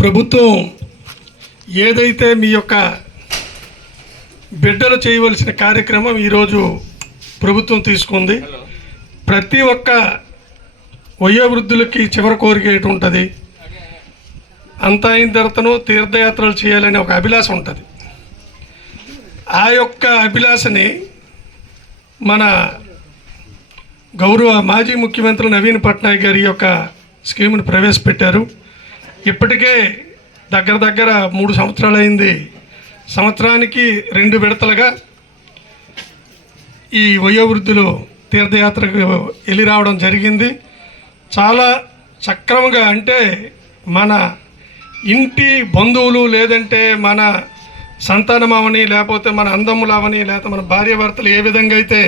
ప్రభుత్వం ఏదైతే మీ యొక్క బిడ్డలు చేయవలసిన కార్యక్రమం ఈరోజు ప్రభుత్వం తీసుకుంది. ప్రతి ఒక్క వయోవృద్ధులకి చివరి కోరిక ఏంటి ఉంటుంది అంత అయిన తర్వాతను తీర్థయాత్రలు చేయాలనే ఒక అభిలాష ఉంటుంది. ఆ యొక్క అభిలాషని మన గౌరవ మాజీ ముఖ్యమంత్రి నవీన్ పట్నాయక్ గారి యొక్క స్కీమ్ను ప్రవేశపెట్టారు. ఇప్పటికే దగ్గర దగ్గర మూడు సంవత్సరాలు అయింది సంవత్సరానికి రెండు విడతలుగా ఈ వయోవృద్ధులు తీర్థయాత్రకు వెళ్ళి రావడం జరిగింది. చాలా సక్రమంగా అంటే మన ఇంటి బంధువులు లేదంటే మన సంతానమవని లేకపోతే మన అందములవని లేకపోతే మన భార్య భర్తలు ఏ విధంగా అయితే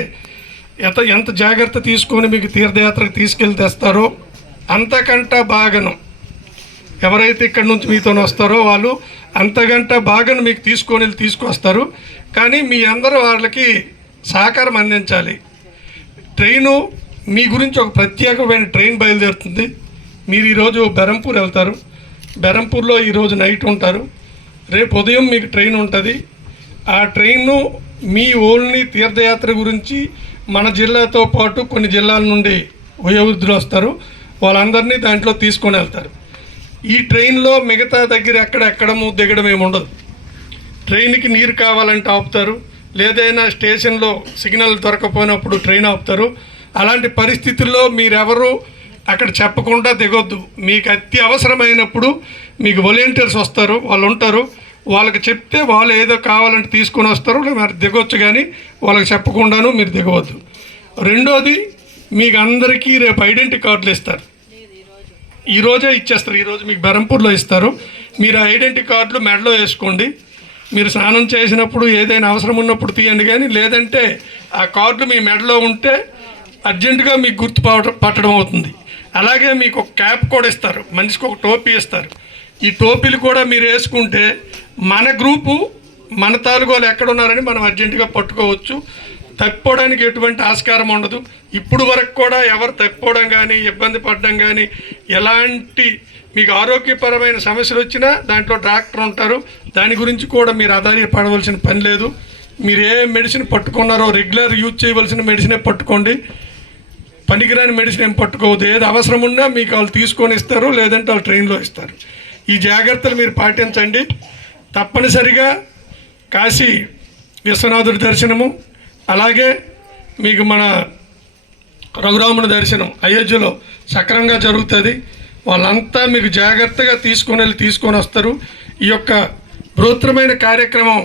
ఎంత ఎంత జాగ్రత్త తీసుకొని మీకు తీర్థయాత్రకు తీసుకెళ్ళి తెస్తారో అంతకంట బాగను. ఎవరైతే ఇక్కడి నుంచి మీతో వస్తారో వాళ్ళు అంతగంట బాగా మీకు తీసుకొని వెళ్ళి తీసుకొస్తారు. కానీ మీ అందరూ వాళ్ళకి సహకారం అందించాలి. ట్రైను మీ గురించి ఒక ప్రత్యేకమైన ట్రైన్ బయలుదేరుతుంది. మీరు ఈరోజు బెరంపూర్ వెళ్తారు. బెరంపూర్లో ఈరోజు నైట్ ఉంటారు. రేపు ఉదయం మీకు ట్రైన్ ఉంటుంది. ఆ ట్రైన్ను మీ ఓల్ని తీర్థయాత్ర గురించి మన జిల్లాతో పాటు కొన్ని జిల్లాల నుండి వయోవృద్ధులు వస్తారు. వాళ్ళందరినీ దాంట్లో తీసుకొని వెళ్తారు. ఈ ట్రైన్లో మిగతా దగ్గర ఎక్కడ ఎక్కడము దిగడం ఏమి ఉండదు. ట్రైన్కి నీరు కావాలంటే ఆపుతారు. లేదైనా స్టేషన్లో సిగ్నల్ దొరకపోయినప్పుడు ట్రైన్ ఆపుతారు. అలాంటి పరిస్థితుల్లో మీరెవరు అక్కడ చెప్పకుండా దిగొద్దు. మీకు అతి అవసరమైనప్పుడు మీకు వాలంటీర్స్ వస్తారు వాళ్ళు ఉంటారు వాళ్ళకి చెప్తే వాళ్ళు ఏదో కావాలంటే తీసుకొని వస్తారు. మరి దిగొచ్చు కానీ వాళ్ళకి చెప్పకుండాను మీరు దిగవద్దు. రెండోది మీకు అందరికీ రేపు ఐడెంటిటీ కార్డులు ఇస్తారు. ఈరోజే ఇచ్చేస్తారు. ఈరోజు మీకు బెరంపూర్లో ఇస్తారు. మీరు ఐడెంటిటీ కార్డులు మెడలో వేసుకోండి. మీరు స్నానం చేసినప్పుడు ఏదైనా అవసరం ఉన్నప్పుడు తీయండి కానీ లేదంటే ఆ కార్డులు మీ మెడలో ఉంటే అర్జెంటుగా మీకు గుర్తు పట్టడం అవుతుంది. అలాగే మీకు ఒక క్యాప్ కూడా ఇస్తారు. మనిషికి ఒక టోపీ ఇస్తారు. ఈ టోపీలు కూడా మీరు వేసుకుంటే మన గ్రూపు మన తాలూకాలు ఎక్కడ ఉన్నారని మనం అర్జెంటుగా పట్టుకోవచ్చు. తప్పిపోవడానికి ఎటువంటి ఆస్కారం ఉండదు. ఇప్పుడు వరకు కూడా ఎవరు తప్పిపోవడం కానీ ఇబ్బంది పడడం కానీ ఎలాంటి మీకు ఆరోగ్యపరమైన సమస్యలు వచ్చినా దాంట్లో డాక్టర్ ఉంటారు. దాని గురించి కూడా మీరు ఆధారపడవలసిన పని లేదు. మీరు ఏ మెడిసిన్ పట్టుకున్నారో రెగ్యులర్ యూజ్ చేయవలసిన మెడిసినే పట్టుకోండి. పనికిరాని మెడిసిన్ ఏం పట్టుకోవద్దు. ఏది అవసరం ఉన్నా మీకు వాళ్ళు తీసుకొని ఇస్తారు లేదంటే వాళ్ళు ట్రైన్లో ఇస్తారు. ఈ జాగ్రత్తలు మీరు పాటించండి. తప్పనిసరిగా కాశీ విశ్వనాథుడి దర్శనము అలాగే మీకు మన రఘురాముని దర్శనం అయోధ్యలో సక్రమంగా జరుగుతుంది. వాళ్ళంతా మీకు జాగ్రత్తగా తీసుకొని వెళ్ళి తీసుకొని వస్తారు. ఈ యొక్క బృహత్తరమైన కార్యక్రమం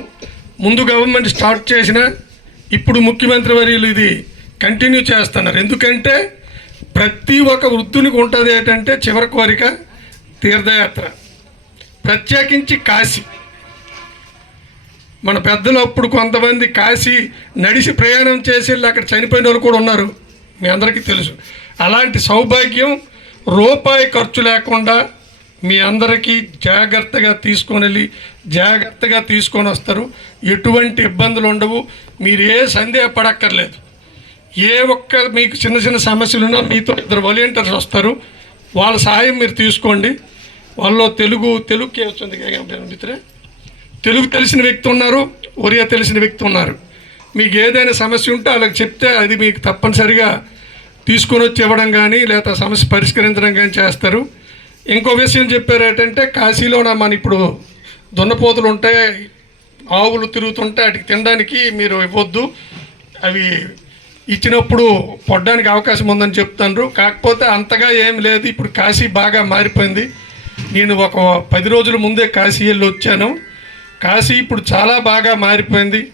ముందు గవర్నమెంట్ స్టార్ట్ చేసిన ఇప్పుడు ముఖ్యమంత్రి వర్యులు ఇది కంటిన్యూ చేస్తున్నారు. ఎందుకంటే ప్రతి ఒక్క వృద్ధునికి ఉంటుంది ఏంటంటే చివరి కోరిక తీర్థయాత్ర. ప్రత్యేకించి కాశీ. మన పెద్దలు అప్పుడు కొంతమంది కాశీ నడిచి ప్రయాణం చేసి వెళ్ళి అక్కడ చనిపోయిన వాళ్ళు కూడా ఉన్నారు మీ అందరికీ తెలుసు అలాంటి సౌభాగ్యం రూపాయి ఖర్చు లేకుండా మీ అందరికీ జాగ్రత్తగా తీసుకొని వెళ్ళి జాగ్రత్తగా తీసుకొని వస్తారు ఎటువంటి ఇబ్బందులు ఉండవు మీరు ఏ సందేహపడక్కర్లేదు ఏ ఒక్క మీకు చిన్న చిన్న సమస్యలు ఉన్నా మీతో ఇద్దరు వాలంటీర్స్ వస్తారు వాళ్ళ సహాయం మీరు తీసుకోండి వాళ్ళలో తెలుగు తెలుగుకి వచ్చింది మిత్రే తెలుగు తెలిసిన వ్యక్తి ఉన్నారు ఒరియా తెలిసిన వ్యక్తి ఉన్నారు. మీకు ఏదైనా సమస్య ఉంటే వాళ్ళకి చెప్తే అది మీకు తప్పనిసరిగా తీసుకొని వచ్చి ఇవ్వడం కానీ లేదా సమస్య పరిష్కరించడం కానీ చేస్తారు. ఇంకో విషయం చెప్పారు ఏంటంటే కాశీలో మన ఇప్పుడు దున్నపోతులు ఉంటాయి ఆవులు తిరుగుతుంటే వాటికి తినడానికి మీరు ఇవ్వద్దు. అవి ఇచ్చినప్పుడు పొడ్డానికి అవకాశం ఉందని చెప్తాను కాకపోతే అంతగా ఏం లేదు. ఇప్పుడు కాశీ బాగా మారిపోయింది. నేను ఒక పది రోజుల ముందే కాశీ వెళ్ళి వచ్చాను. కాశీ ఇప్పుడు చాలా బాగా మారిపోయింది.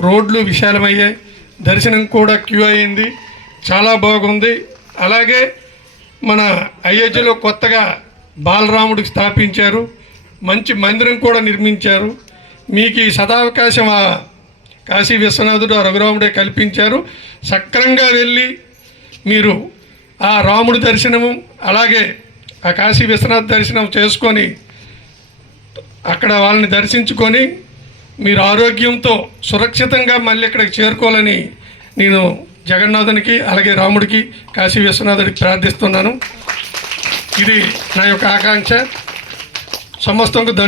రోడ్లు విశాలమయ్యాయి. దర్శనం కూడా క్యూ అయింది చాలా బాగుంది. అలాగే మన అయోధ్యలో కొత్తగా బాలరాముడికి స్థాపించారు. మంచి మందిరం కూడా నిర్మించారు. మీకు ఈ సదావకాశం ఆ కాశీ విశ్వనాథుడు ఆ రఘురాముడే కల్పించారు. సక్రంగా వెళ్ళి మీరు ఆ రాముడి దర్శనము అలాగే ఆ కాశీ విశ్వనాథ్ దర్శనం చేసుకొని అక్కడ వాళ్ళని దర్శించుకొని మీరు ఆరోగ్యంతో సురక్షితంగా మళ్ళీ ఇక్కడికి చేరుకోవాలని నేను జగన్నాథునికి అలాగే రాముడికి కాశీ విశ్వనాథుడికి ప్రార్థిస్తున్నాను. ఇది నా యొక్క ఆకాంక్ష. సమస్తంకు ధన్య